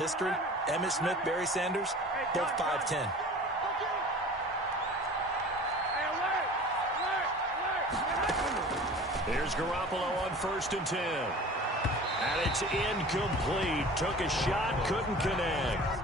history, Emmitt Smith, Barry Sanders, both 5'10". Here's Garoppolo on 1st and 10. And it's incomplete. Took a shot, couldn't connect.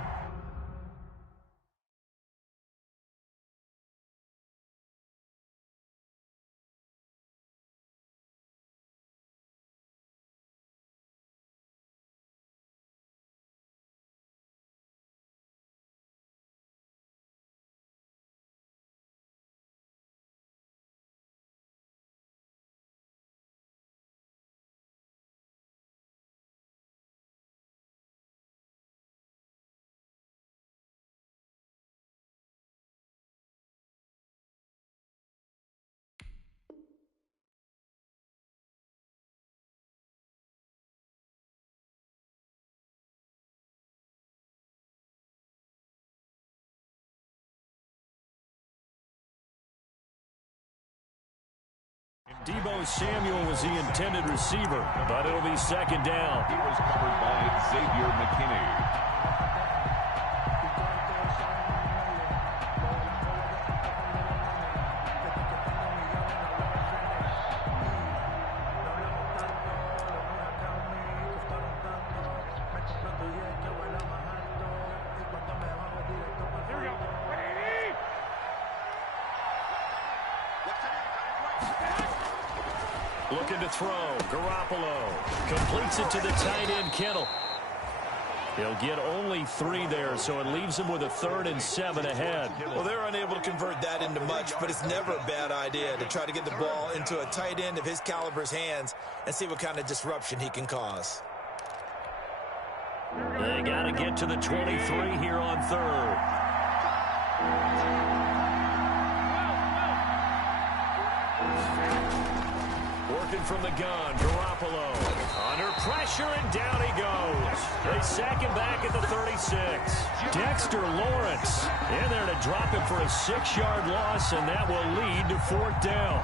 Deebo Samuel was the intended receiver, but it'll be 2nd down. He was covered by Xavier McKinney. Looking to throw. Garoppolo completes it to the tight end, Kittle. He'll get only 3 there, so it leaves him with a 3rd and 7 ahead. Well, they're unable to convert that into much, but it's never a bad idea to try to get the ball into a tight end of his caliber's hands and see what kind of disruption he can cause. They got to get to the 23 here on 3rd. Working from the gun, Garoppolo under pressure, and down he goes. They sack him back at the 36. Dexter Lawrence in there to drop him for a 6-yard loss, and that will lead to 4th down.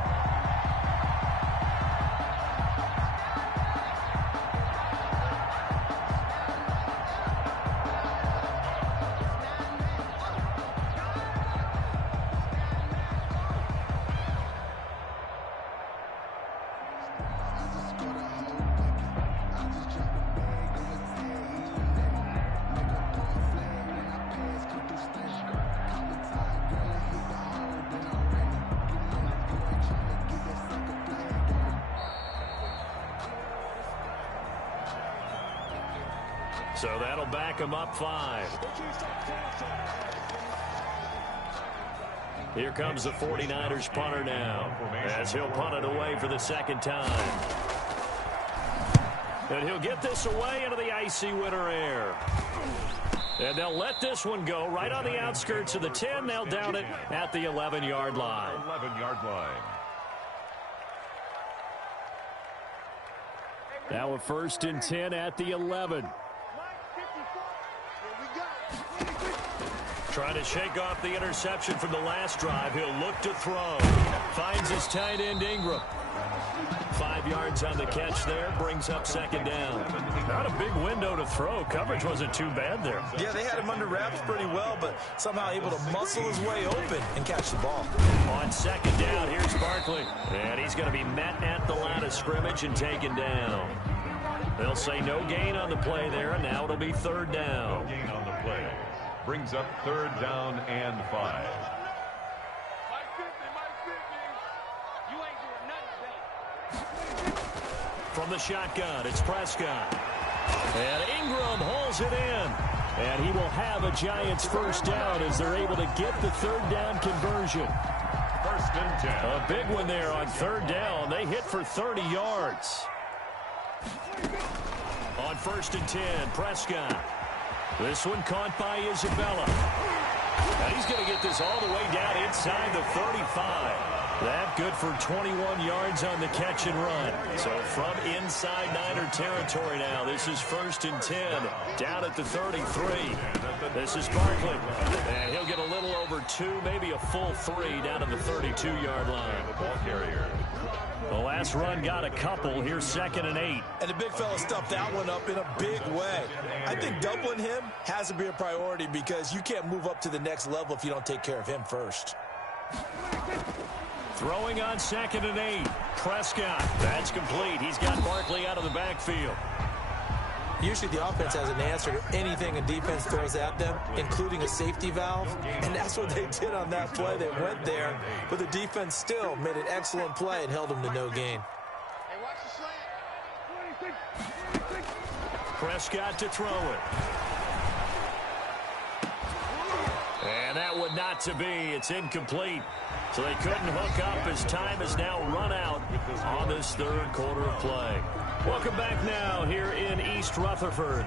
So that'll back him up 5. Here comes the 49ers punter now, as he'll punt it away for the 2nd time. And he'll get this away into the icy winter air. And they'll let this one go right on the outskirts of the 10. They'll down it at the 11-yard line. 11-yard line. Now a 1st and 10 at the 11. Trying to shake off the interception from the last drive. He'll look to throw. Finds his tight end, Ingram. 5 yards on the catch there. Brings up 2nd down. Not a big window to throw. Coverage wasn't too bad there. Yeah, they had him under wraps pretty well, but somehow able to muscle his way open and catch the ball. On 2nd down, here's Barkley. And he's going to be met at the line of scrimmage and taken down. They'll say no gain on the play there, and now it'll be 3rd down. No gain on the play. Brings up 3rd down and 5. From the shotgun, it's Prescott. And Ingram hauls it in. And he will have a Giants 1st down as they're able to get the 3rd down conversion. 1st and 10. A big one there on 3rd down. They hit for 30 yards. On 1st and 10, Prescott. This one caught by Isabella. And he's going to get this all the way down inside the 35. That good for 21 yards on the catch and run. So from inside Niner territory now, this is 1st and 10, down at the 33. This is Barkley, and he'll get a little over 2, maybe a full 3 down at the 32-yard line. The ball carrier. The last run got a couple. Here's 2nd and 8. And the big fella stuffed that one up in a big way. I think doubling him has to be a priority because you can't move up to the next level if you don't take care of him first. Throwing on 2nd and 8. Prescott. That's complete. He's got Barkley out of the backfield. Usually the offense has an answer to anything a defense throws at them, including a safety valve. And that's what they did on that play. They went there, but the defense still made an excellent play and held them to no gain. Prescott to throw it. And that would not to be. It's incomplete. So they couldn't hook up as time has now run out on this 3rd quarter of play. Welcome back now here in East Rutherford.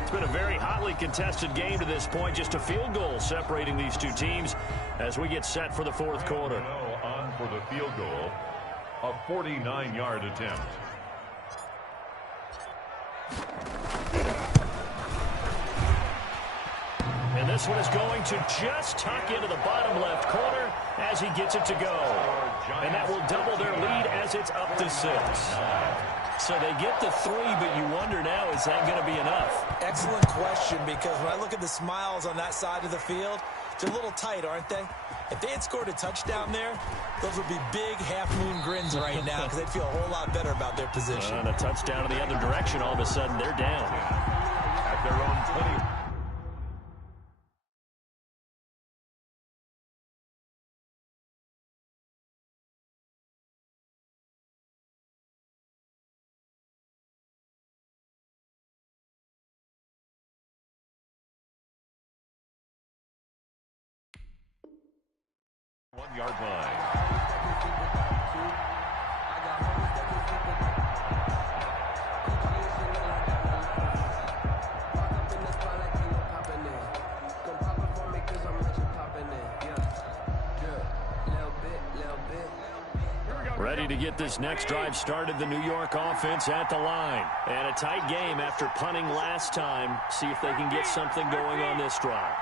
It's been a very hotly contested game to this point. Just a field goal separating these two teams as we get set for the 4th quarter. On for the field goal, a 49-yard attempt. And this one is going to just tuck into the bottom left corner as he gets it to go. And that will double their lead as it's up to 6. So they get the 3, but you wonder now, is that going to be enough? Excellent question, because when I look at the smiles on that side of the field, they're a little tight, aren't they? If they had scored a touchdown there, those would be big half-moon grins right now because they'd feel a whole lot better about their position. And a touchdown in the other direction, all of a sudden they're down. At their own 20. Yard line. Ready to get this next drive started, the New York offense at the line. And a tight game after punting last time. See if they can get something going on this drive.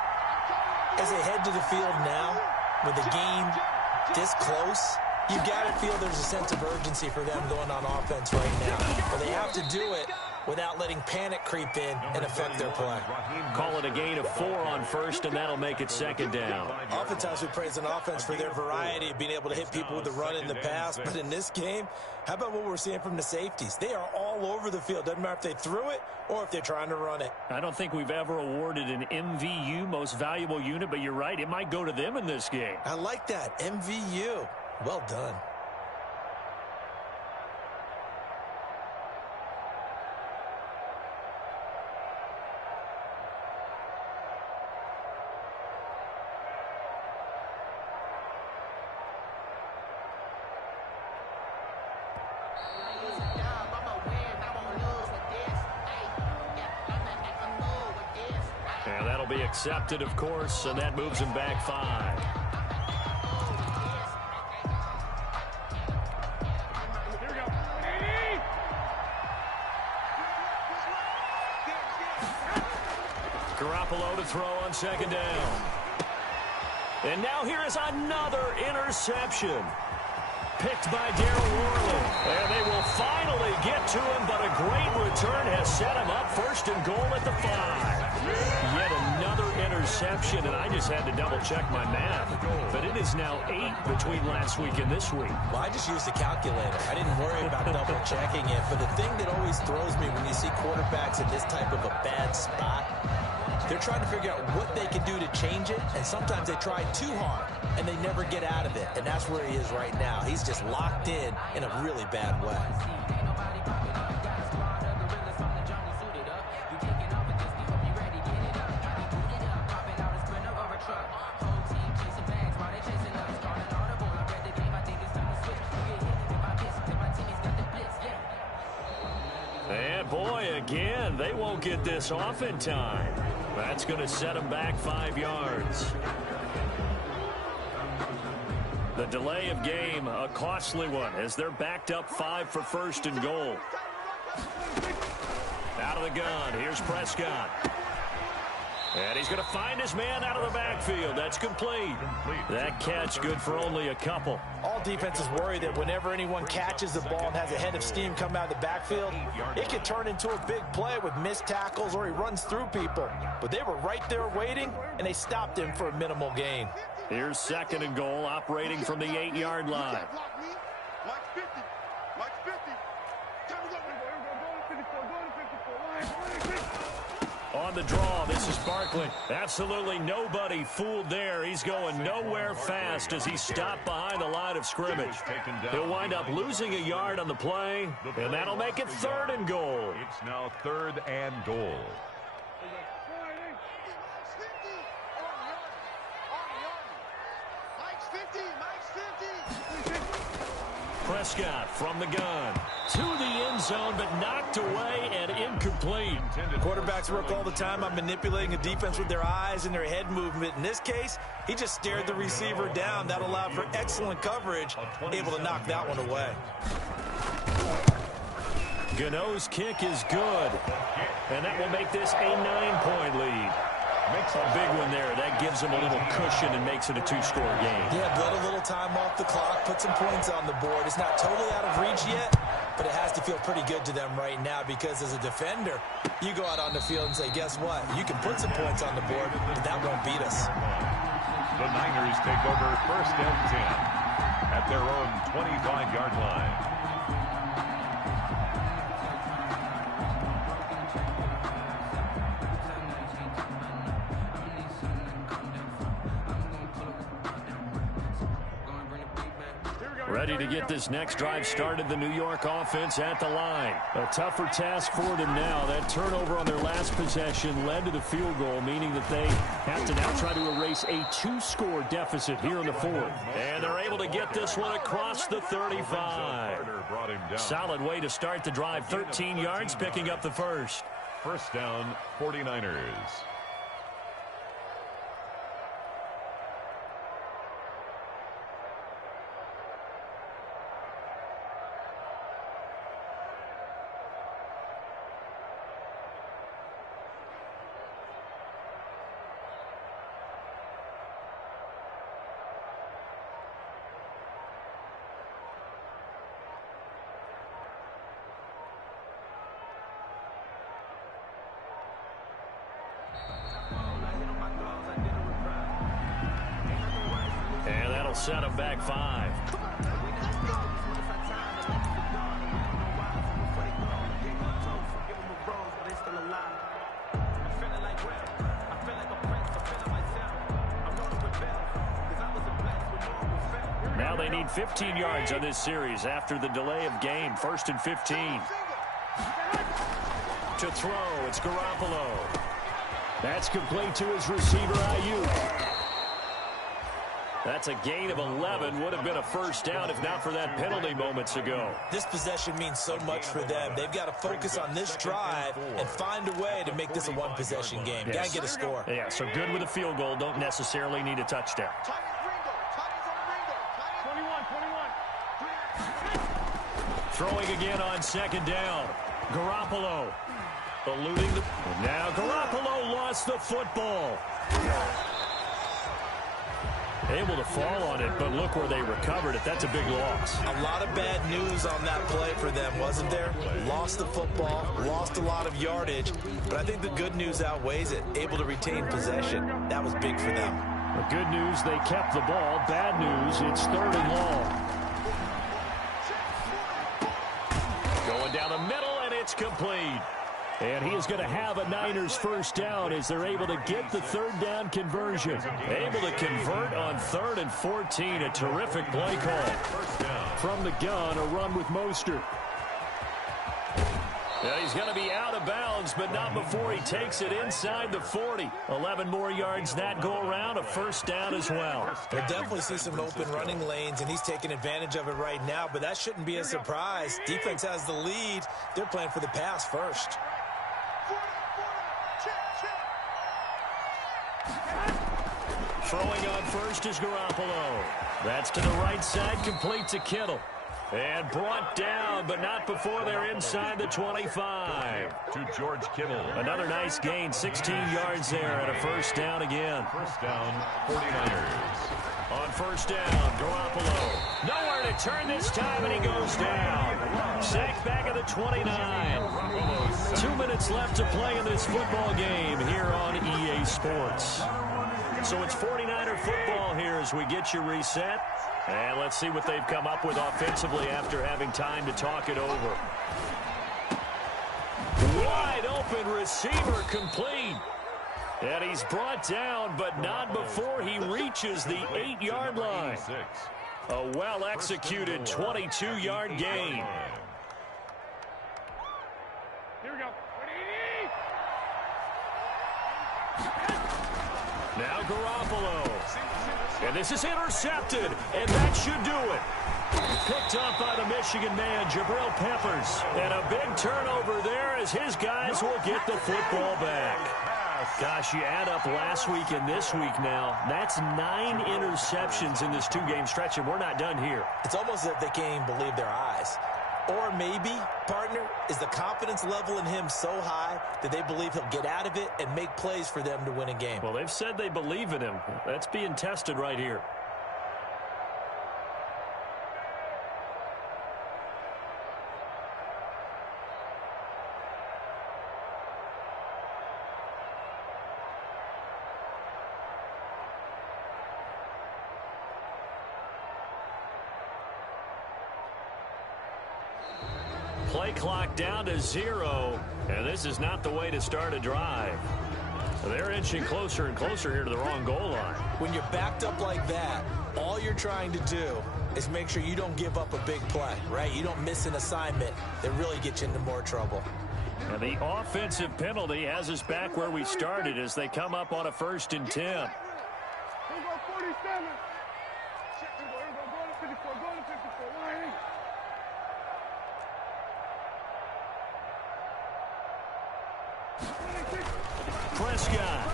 As they head to the field now, with the game this close, you got to feel there's a sense of urgency for them going on offense right now. But they have to do it without letting panic creep in and affect their play. Call it a gain of 4 on 1st, and that'll make it 2nd down. Oftentimes we praise an offense for their variety of being able to hit people with the run and the pass. But in this game, how about what we're seeing from the safeties? They are all over the field. Doesn't matter if they threw it or if they're trying to run it. I don't think we've ever awarded an MVU, most valuable unit, but you're right, it might go to them in this game. I like that, MVU. Well done. And that'll be accepted, of course, and that moves him back 5. Garoppolo to throw on 2nd down. And now here is another interception. Picked by Darryl Worley. And they will finally get to him, but a great return has set him up 1st and goal at the 5. Yet another interception, and I just had to double-check my math. But it is now 8 between last week and this week. Well, I just used a calculator. I didn't worry about double-checking it. But the thing that always throws me when you see quarterbacks in this type of a bad spot, they're trying to figure out what they can do to change it, and sometimes they try too hard, and they never get out of it. And that's where he is right now. He's just locked in a really bad way. And boy, again, they won't get this off in time. That's going to set them back 5 yards. The delay of game, a costly one, as they're backed up 5 for first and goal. Out of the gun, here's Prescott. And he's going to find his man out of the backfield. That's complete. That catch good for only a couple. All defenses worry that whenever anyone catches the ball and has a head of steam come out of the backfield, it can turn into a big play with missed tackles or he runs through people. But they were right there waiting, and they stopped him for a minimal gain. Here's second and goal, operating from the 8-yard line. On the draw, this is Barkley. Absolutely nobody fooled there. He's going nowhere fast as he's stopped behind the line of scrimmage. He'll wind up losing a yard on the play, and that'll make it third and goal. It's now third and goal. Prescott from the gun to the end zone, but knocked away and incomplete. Quarterbacks work all the time on manipulating a defense with their eyes and their head movement. In this case, he just stared the receiver down. That allowed for excellent coverage, able to knock that one away. Gano's kick is good, and that will make this a 9-point lead. Makes a big one there. That gives them a little cushion and makes it a 2-score game. Yeah, bled a little time off the clock, put some points on the board. It's not totally out of reach yet, but it has to feel pretty good to them right now because as a defender, you go out on the field and say, guess what? You can put some points on the board, but that won't beat us. The Niners take over first and 10 at their own 25-yard line. Ready to get this next drive started, the New York offense at the line. A tougher task for them now. That turnover on their last possession led to the field goal, meaning that they have to now try to erase a 2-score deficit here in the fourth. And they're able to get this one across the 35. Solid way to start the drive. 13 yards, picking up the first. First down, 49ers. And that'll set them back 5. Now they need 15 yards on this series after the delay of game. First and 15. To throw, it's Garoppolo. That's complete to his receiver, Ayuk. That's a gain of 11. Would have been a first down if not for that penalty moments ago. This possession means so much for them. They've got to focus on this drive and find a way to make this a one-possession game. Yes. Got to get a score. Yeah, so good with a field goal. Don't necessarily need a touchdown. Throwing again on second down. Garoppolo eluding the... Now Garoppolo lost the football. Able to fall on it, but look where they recovered it. That's a big loss. A lot of bad news on that play for them, wasn't there? Lost the football, lost a lot of yardage, but I think the good news outweighs it. Able to retain possession. That was big for them. The good news, they kept the ball. Bad news, it's third and long. Going down the middle, and it's complete. And he is going to have a Niners first down as they're able to get the third down conversion. Able to convert on 3rd and 14. A terrific play call. From the gun, a run with Mostert. Yeah, he's going to be out of bounds, but not before he takes it inside the 40. 11 more yards that go around, a first down as well. We'll definitely see some open running lanes, and he's taking advantage of it right now, but that shouldn't be a surprise. Defense has the lead. They're playing for the pass first. Throwing on first is Garoppolo. That's to the right side, complete to Kittle. And brought down, but not before they're inside the 25. To George Kittle. Another nice gain, 16 yards there, and a first down again. First down, 49ers. On first down, Garoppolo. Nowhere to turn this time, and he goes down. Sacked back at the 29. 2 minutes left to play in this football game here on EA Sports. So it's 49er football here as we get you reset. And let's see what they've come up with offensively after having time to talk it over. Wide open receiver complete. And he's brought down, but not before he reaches the 8-yard line. A well-executed 22-yard gain. Here we go. Now Garoppolo. And this is intercepted, and that should do it. Picked up by the Michigan man, Jabril Peppers. And a big turnover there as his guys will get the football back. Gosh, you add up last week and this week now. That's 9 interceptions in this 2-game stretch, and we're not done here. It's almost as if they can't even believe their eyes. Or maybe, partner, is the confidence level in him so high that they believe he'll get out of it and make plays for them to win a game. Well, they've said they believe in him. That's being tested right here. Play clock down to 0, and this is not the way to start a drive. They're inching closer and closer here to the wrong goal line. When you're backed up like that, all you're trying to do is make sure you don't give up a big play, right? You don't miss an assignment that really gets you into more trouble. And the offensive penalty has us back where we started as they come up on a 1st and 10. Here we go, 47. Check, here we go, go to 54, go to 54. Line. Prescott.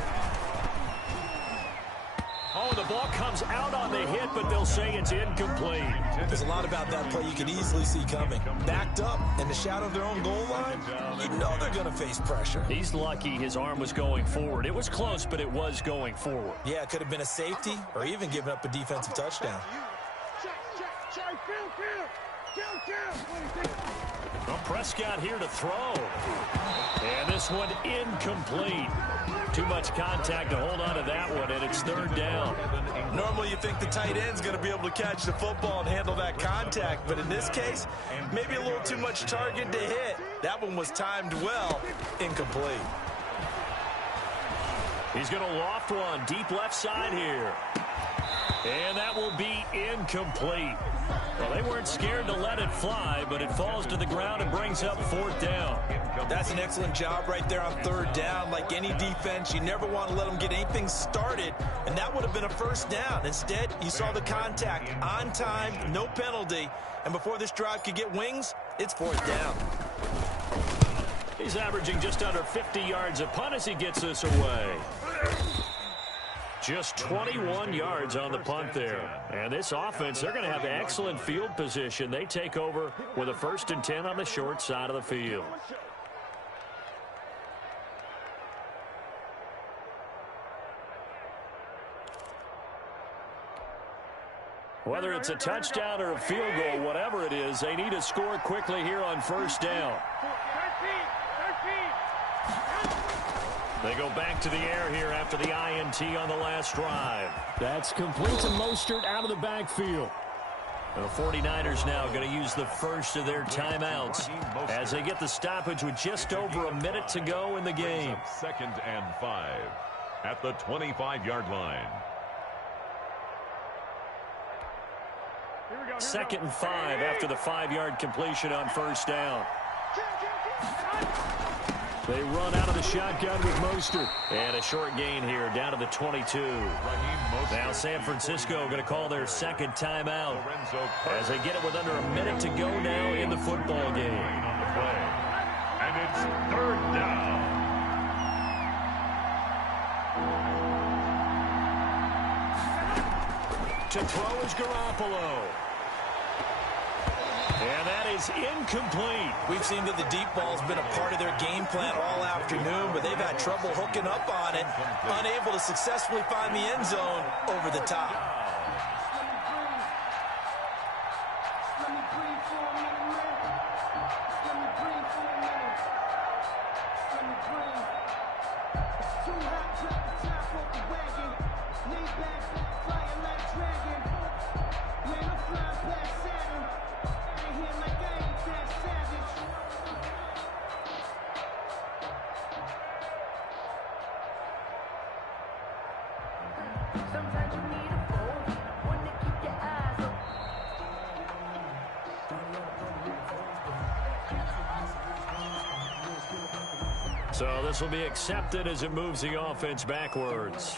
Oh, the ball comes out on the hit, but they'll say it's incomplete. There's a lot about that play you could easily see coming. Backed up in the shadow of their own goal line, you know they're going to face pressure. He's lucky his arm was going forward. It was close, but it was going forward. Yeah, it could have been a safety or even given up a defensive touchdown. Well, Prescott here to throw. And this one incomplete. Too much contact to hold on to that one, and it's 3rd down. Normally you think the tight end's going to be able to catch the football and handle that contact, but in this case, maybe a little too much target to hit. That one was timed well, incomplete. He's going to loft one deep left side here. And that will be incomplete. Well, they weren't scared to let it fly, but it falls to the ground and brings up 4th down. That's an excellent job right there on 3rd down. Like any defense, you never want to let them get anything started, and that would have been a 1st down. Instead, you saw the contact on time, no penalty, and before this drive could get wings, it's 4th down. He's averaging just under 50 yards a punt as he gets this away. Just 21 yards on the punt there. And this offense, they're going to have excellent field position. They take over with a 1st and 10 on the short side of the field. Whether it's a touchdown or a field goal, whatever it is, they need to score quickly here on 1st down. 13. They go back to the air here after the INT on the last drive. That's complete to Mostert out of the backfield. The 49ers now going to use the first of their timeouts as they get the stoppage with just over a minute to go in the game. 2nd and 5 at the 25-yard line. 2nd and 5 after the 5-yard completion on 1st down. They run out of the shotgun with Mostert. And a short gain here down to the 22. Now San Francisco going to call their 2nd timeout as they get it with under a minute to go now in the football game. And it's 3rd down. To throw is Garoppolo. And that is incomplete. We've seen that the deep ball's been a part of their game plan all afternoon, but they've had trouble hooking up on it, unable to successfully find the end zone over the top. Sometimes you need a phone, one to keep your eyes open. So this will be accepted as it moves the offense backwards.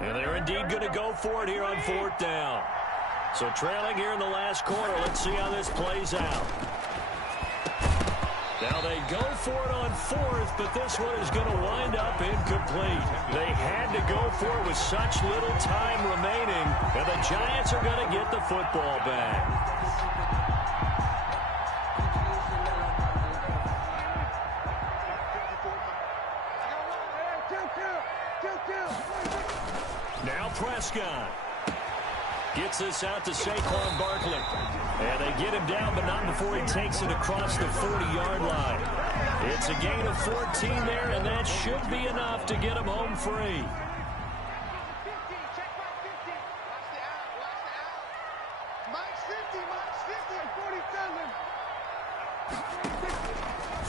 And they're indeed going to go for it here on 4th down. So trailing here in the last quarter. Let's see how this plays out. Now they go for it on 4th, but this one is going to wind up incomplete. They had to go for it with such little time remaining, and the Giants are going to get the football back. Now Prescott gets this out to Saquon Barkley. And they get him down, but not before he takes it across the 40-yard line. It's a gain of 14 there, and that should be enough to get him home free.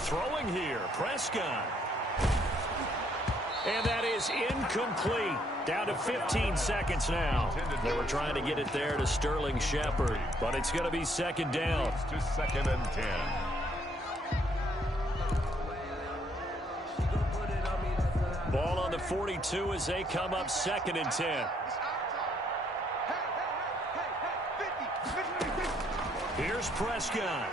Throwing here, Prescott. And that is incomplete. Down to 15 seconds now. They were trying to get it there to Sterling Shepard, but it's going to be 2nd down. To 2nd and 10. Ball on the 42 as they come up 2nd and 10. Here's Prescott.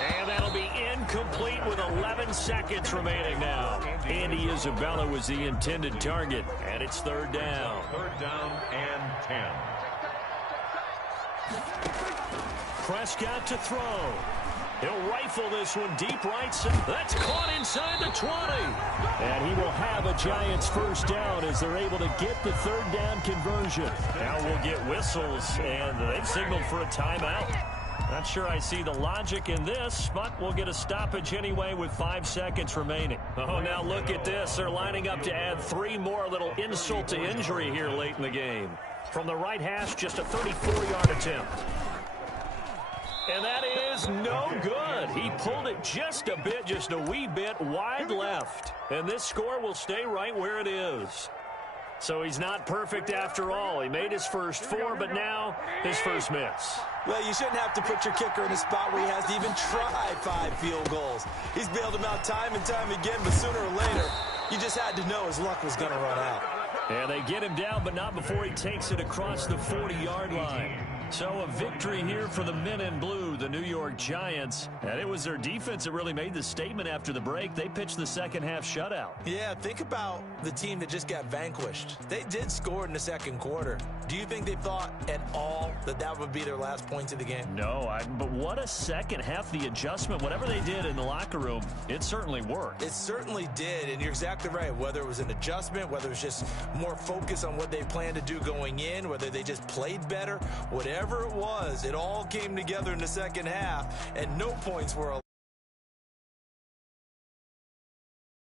And that'll be incomplete with 11 seconds remaining now. Andy Isabella was the intended target, and it's 3rd down. 3rd down and 10. Prescott to throw. He'll rifle this one deep right side. That's caught inside the 20. And he will have a Giants 1st down as they're able to get the 3rd down conversion. Now we'll get whistles, and they've signaled for a timeout. Not sure I see the logic in this, but we'll get a stoppage anyway with 5 seconds remaining. Oh, now look at this. They're lining up to add 3 more, little insult to injury here late in the game. From the right hash, just a 34-yard attempt. And that is no good. He pulled it just a bit, just a wee bit wide left. And this score will stay right where it is. So he's not perfect after all. He made his first 4, but now his first miss. Well, you shouldn't have to put your kicker in a spot where he has to even try 5 field goals. He's bailed him out time and time again, but sooner or later, you just had to know his luck was going to run out. And they get him down, but not before he takes it across the 40-yard line. So a victory here for the men in blue, the New York Giants. And it was their defense that really made the statement after the break. They pitched the second half shutout. Yeah, think about the team that just got vanquished. They did score in the 2nd quarter. Do you think they thought at all that that would be their last points of the game? No, but what a second half. The adjustment, whatever they did in the locker room, it certainly worked. It certainly did, and you're exactly right. Whether it was an adjustment, whether it was just more focus on what they planned to do going in, whether they just played better, whatever it was, it all came together in the second half, and no points were allowed.